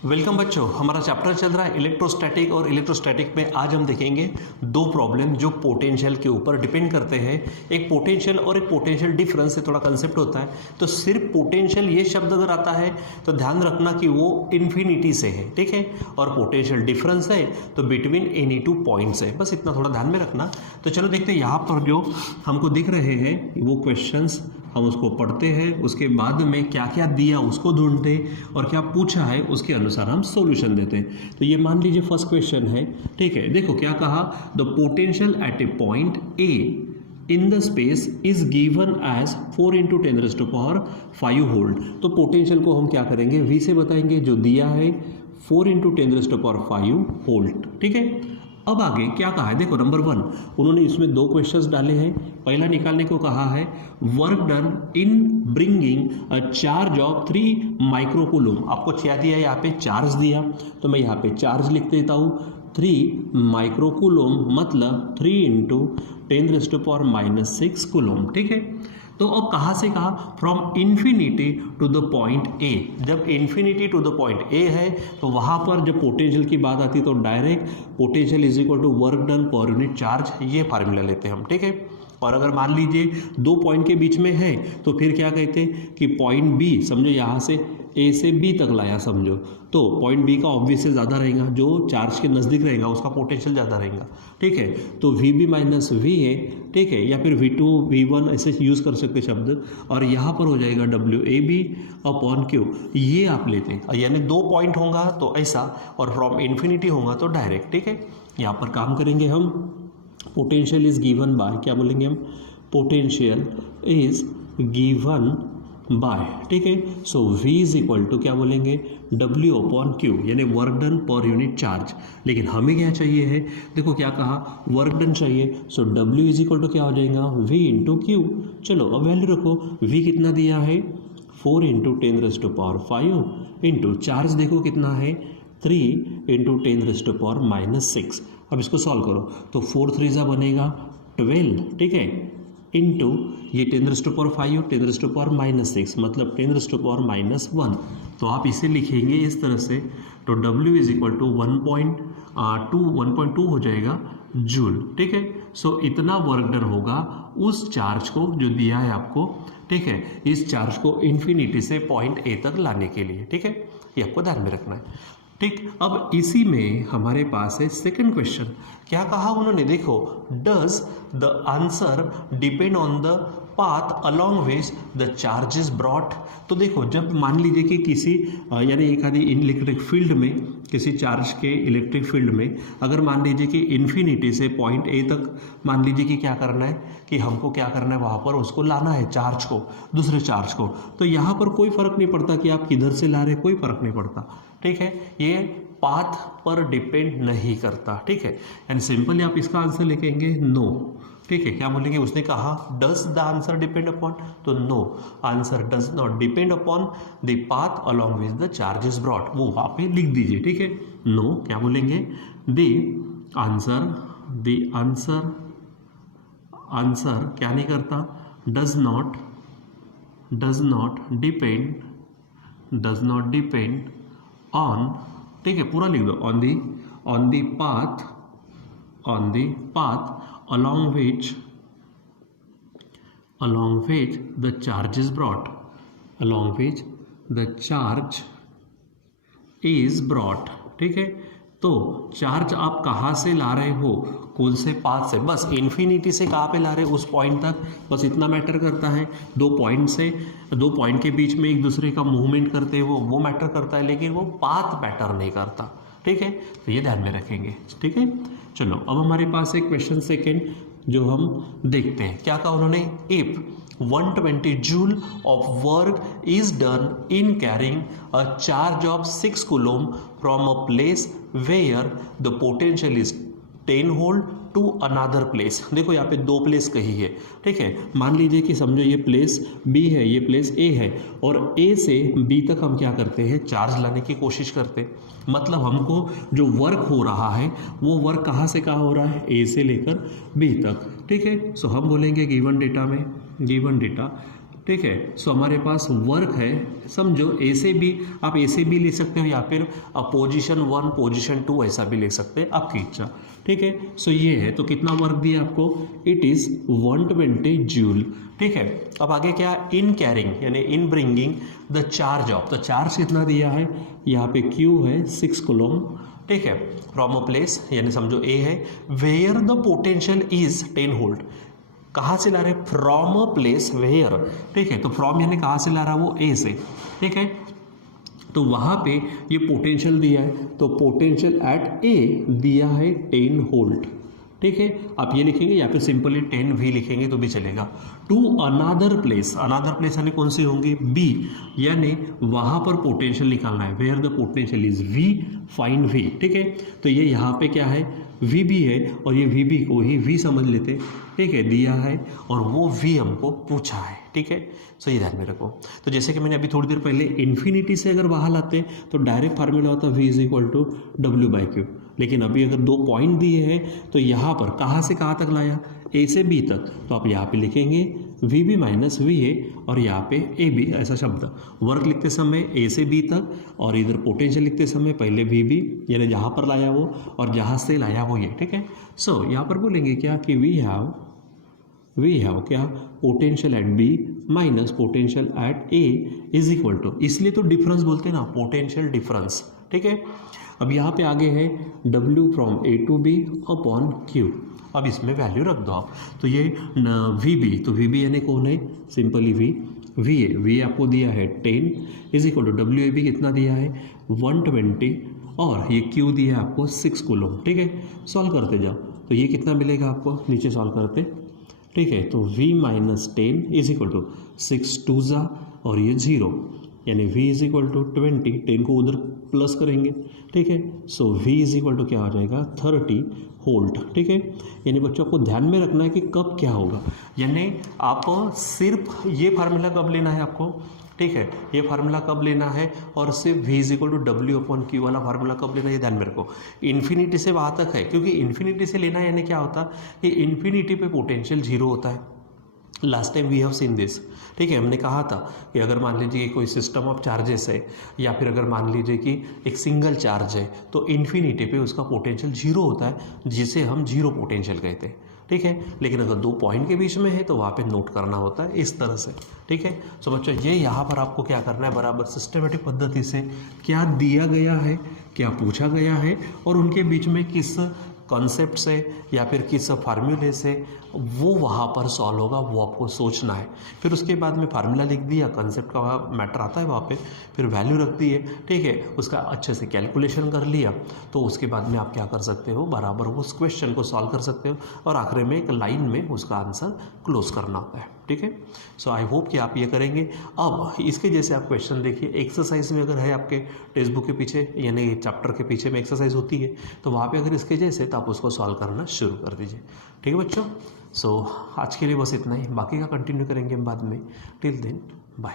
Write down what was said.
Welcome बच्चों, हमारा chapter चल रहा है इलेक्ट्रोस्टैटिक और इलेक्ट्रोस्टैटिक में आज हम देखेंगे दो प्रॉब्लम जो पोटेंशियल के ऊपर डिपेंड करते हैं। एक पोटेंशियल और एक पोटेंशियल डिफरेंस से थोड़ा कंसेप्ट होता है। तो सिर्फ पोटेंशियल ये शब्द अगर आता है तो ध्यान रखना कि वो इन्फिनिटी से है, ठीक है, और पोटेंशियल डिफरेंस है तो बिटवीन एनी टू पॉइंट्स है, बस इतना थोड़ा ध्यान में रखना। तो चलो देखते हैं यहाँ पर जो हमको दिख रहे हैं वो क्वेश्चंस हम उसको पढ़ते हैं, उसके बाद में क्या क्या दिया उसको ढूंढते और क्या पूछा है उसके अनुसार हम सॉल्यूशन देते हैं। तो ये मान लीजिए फर्स्ट क्वेश्चन है, ठीक है। देखो क्या कहा, the potential at a point A in the space is given as 4 × 10⁵ volt. तो पोटेंशियल को हम क्या करेंगे, वी से बताएंगे, जो दिया है 4 × 10⁵ वोल्ट, ठीक है। अब आगे क्या कहा है, देखो नंबर 1 उन्होंने इसमें दो क्वेश्चंस डाले हैं। पहला निकालने को कहा है work done in bringing a charge of 3 microcoulomb. आपको क्या दिया है, यहाँ पे चार्ज दिया, तो मैं यहाँ पे चार्ज लिख देता हूँ 3 माइक्रोकूलम, मतलब 3 × 10⁻⁻6 कूलम, ठीक है। तो अब कहाँ से कहा, from infinity to the point a. जब infinity to the point a है तो वहाँ पर जब पोटेंशियल की बात आती है तो direct potential is equal to work done per unit charge, ये फार्मूला लेते हैं हम, ठीक है। और अगर मान लीजिए दो पॉइंट के बीच में है तो फिर क्या कहते हैं कि पॉइंट बी, समझो यहाँ से ए से बी तक लाया समझो, तो पॉइंट बी का ऑब्वियस से ज़्यादा रहेगा, जो चार्ज के नज़दीक रहेगा उसका पोटेंशियल ज़्यादा रहेगा, ठीक है। तो वी बी माइनस वी है, ठीक है, या फिर V2 V1 ऐसे यूज़ कर सकते शब्द, और यहाँ पर हो जाएगा WAB अपॉन Q, ये आप लेते हैं। यानी दो पॉइंट होगा तो ऐसा, और फ्रॉम इन्फिनिटी होगा तो डायरेक्ट, ठीक है। यहाँ पर काम करेंगे हम, पोटेंशियल इज गिवन बाय, क्या बोलेंगे हम, पोटेंशियल इज गिवन बाय, ठीक है। सो V इज इक्वल टू क्या बोलेंगे, W अपॉन Q, यानी work done per unit charge. लेकिन हमें क्या चाहिए है, देखो क्या कहा, वर्क डन चाहिए, सो W इज इक्वल टू क्या हो जाएगा, V × Q। चलो अब वैल्यू रखो, V कितना दिया है 4 × 10⁵ इंटू चार्ज देखो कितना है 3 × 10⁻⁻6। अब इसको सॉल्व करो तो 4 3 बनेगा 12, ठीक है, इंटू ये 10⁻⁵ 10⁻⁻6 मतलब 10⁻⁻1। तो आप इसे लिखेंगे इस तरह से, तो W इज इक्वल टू 1.2 हो जाएगा जूल, ठीक है। सो इतना वर्क डन होगा उस चार्ज को जो दिया है आपको, ठीक है, इस चार्ज को इन्फिनिटी से पॉइंट ए तक लाने के लिए, ठीक है, ये आपको ध्यान में रखना है, ठीक। अब इसी में हमारे पास है सेकंड क्वेश्चन। क्या कहा उन्होंने, देखो, does the answer depend on the path along which the charge is brought. तो देखो जब मान लीजिए कि किसी यानी एक आदि इलेक्ट्रिक फील्ड में, किसी चार्ज के इलेक्ट्रिक फील्ड में अगर मान लीजिए कि इन्फिनिटी से पॉइंट ए तक मान लीजिए कि क्या करना है, कि हमको क्या करना है, वहाँ पर उसको लाना है चार्ज को, दूसरे चार्ज को। तो यहाँ पर कोई फर्क नहीं पड़ता कि आप किधर से ला रहे, कोई फर्क नहीं पड़ता, ठीक है, ये पाथ पर डिपेंड नहीं करता, ठीक है। एंड सिंपली आप इसका आंसर लिखेंगे नो, ठीक है। क्या बोलेंगे, उसने कहा does the answer depend upon, तो no, answer does not depend upon the path along which the charge is brought, वो वहाँ पे लिख दीजिए, ठीक है। नो क्या बोलेंगे, द आंसर क्या नहीं करता, डज नॉट डिपेंड ऑन, ठीक है, पूरा लिख दो, on the path along which the charge is brought, ठीक है। तो चार्ज आप कहाँ से ला रहे हो, कौन से पाथ से, बस इन्फिनिटी से कहाँ पे ला रहे हो, उस पॉइंट तक, बस इतना मैटर करता है। दो पॉइंट के बीच में एक दूसरे का मूवमेंट करते हैं वो मैटर करता है, लेकिन वो पाथ मैटर नहीं करता, ठीक है। तो ये ध्यान में रखेंगे, ठीक है। चलो अब हमारे पास एक क्वेश्चन सेकेंड जो हम देखते हैं। क्या कहा उन्होंने, if 120 joule of work is done in carrying a charge of 6 coulomb from a place where the potential is 10 volt to another place. देखो यहाँ पे दो प्लेस कही है, ठीक है। मान लीजिए कि समझो ये प्लेस बी है, ये प्लेस ए है, और ए से बी तक हम क्या करते हैं, चार्ज लाने की कोशिश करते हैं। मतलब हमको जो वर्क हो रहा है वो वर्क कहाँ से कहाँ हो रहा है, ए से लेकर बी तक, ठीक है। सो हम बोलेंगे गिवन डेटा में, गिवन डेटा, ठीक है। सो हमारे पास वर्क है, समझो ए से बी, आप ए से बी ले सकते हो या फिर पोजीशन 1 पोजीशन 2 ऐसा भी ले सकते हैं, आपकी इच्छा, ठीक है। सो ये है, तो कितना वर्क दिया आपको, इट इज़ 120 जूल, ठीक है। अब आगे क्या, इन कैरिंग यानी in bringing the charge of, तो चार्ज कितना दिया है, यहाँ पे Q है 6 कूलम, ठीक है, फ्रॉम अ प्लेस यानी समझो ए है, where the potential is 10 volt, कहाँ से ला रहे, फ्रॉम अ प्लेस वेयर, ठीक है। तो फ्रॉम यानी कहाँ से ला रहा है, वो ए से, ठीक है। तो वहाँ पे ये पोटेंशियल दिया है, तो पोटेंशियल एट ए दिया है 10 वोल्ट, ठीक है। आप ये लिखेंगे या फिर सिंपली 10 V लिखेंगे तो भी चलेगा। To another place, another place यानी कौन सी होंगी, बी, यानी वहाँ पर पोटेंशियल निकालना है, where the potential is V, find V, ठीक है। तो ये यहाँ पे क्या है, VB है, और ये VB को ही V समझ लेते, ठीक है, दिया है और वो V हमको पूछा है, ठीक है। सो ये ध्यान में रखो। तो जैसे कि मैंने अभी थोड़ी देर पहले इन्फिनिटी से अगर बाहर लाते तो डायरेक्ट फार्मूला होता V is equal to W/Q, लेकिन अभी अगर 2 पॉइंट दिए हैं तो यहाँ पर कहाँ से कहाँ तक लाया, A से B तक, तो आप यहाँ पे लिखेंगे VB माइनस VA और यहाँ पे AB ऐसा शब्द। वर्क लिखते समय A से B तक और इधर पोटेंशियल लिखते समय पहले VB यानी जहाँ पर लाया वो और जहाँ से लाया वो ये, ठीक है। सो यहाँ पर बोलेंगे क्या कि वी हैव क्या, potential at B minus potential at A is equal to, इसलिए तो डिफरेंस बोलते हैं ना, पोटेंशियल डिफरेंस, ठीक है। अब यहाँ पे आगे है W from A to B upon Q, अब इसमें वैल्यू रख दो आप, तो ये VB, तो VB यानी कौन है, सिंपली VA आपको दिया है 10 इज इक्वल टू WAB कितना दिया है 120 और ये Q दिया है आपको 6 कूलम, ठीक है। सॉल्व करते जाओ तो ये कितना मिलेगा आपको, नीचे सॉल्व करते, ठीक है। तो V minus 10 is equal to 6 2 जा और ये 0 यानी V इज इक्वल टू 20, 10 को उधर प्लस करेंगे, ठीक है। सो V इज इक्वल टू क्या हो जाएगा 30 वोल्ट, ठीक है। यानी बच्चों को ध्यान में रखना है कि कब क्या होगा, यानी आप सिर्फ ये फार्मूला कब लेना है आपको, ठीक है, ये फार्मूला कब लेना है और सिर्फ V is equal to W/Q वाला फार्मूला कब लेना है, ये ध्यान में रखो। इन्फिनिटी से वहाँ तक है, क्योंकि इन्फिनिटी से लेना है यानी क्या होता है कि इन्फिनिटी पे पोटेंशियल 0 होता है। Last time we have seen this, ठीक है। हमने कहा था कि अगर मान लीजिए कोई सिस्टम ऑफ चार्जेस है या फिर अगर मान लीजिए कि एक सिंगल चार्ज है तो इन्फिनिटी पे उसका पोटेंशियल 0 होता है, जिसे हम 0 पोटेंशियल कहते हैं, ठीक है। लेकिन अगर 2 पॉइंट के बीच में है तो वहाँ पे नोट करना होता है इस तरह से, ठीक है। सो बच्चों ये यहाँ पर आपको क्या करना है, बराबर सिस्टमेटिक पद्धति से क्या दिया गया है, क्या पूछा गया है और उनके बीच में किस कॉन्सेप्ट से या फिर किस फार्मूले से वो वहाँ पर सॉल्व होगा, वो आपको सोचना है। फिर उसके बाद में फार्मूला लिख दिया, कॉन्सेप्ट का मैटर आता है वहाँ पे, फिर वैल्यू रख दी है, ठीक है, उसका अच्छे से कैलकुलेशन कर लिया, तो उसके बाद में आप क्या कर सकते हो, बराबर उस क्वेश्चन को सॉल्व कर सकते हो और आखिर में एक लाइन में उसका आंसर क्लोज करना होता है, ठीक है। सो आई होप कि आप ये करेंगे। अब इसके जैसे आप क्वेश्चन देखिए, एक्सरसाइज में अगर है आपके टेक्स्ट बुक के पीछे यानी चैप्टर के पीछे में एक्सरसाइज होती है, तो वहाँ पे अगर इसके जैसे तो आप उसको सॉल्व करना शुरू कर दीजिए, ठीक है बच्चों। सो आज के लिए बस इतना ही, बाकी का कंटिन्यू करेंगे हम बाद में। Till then bye.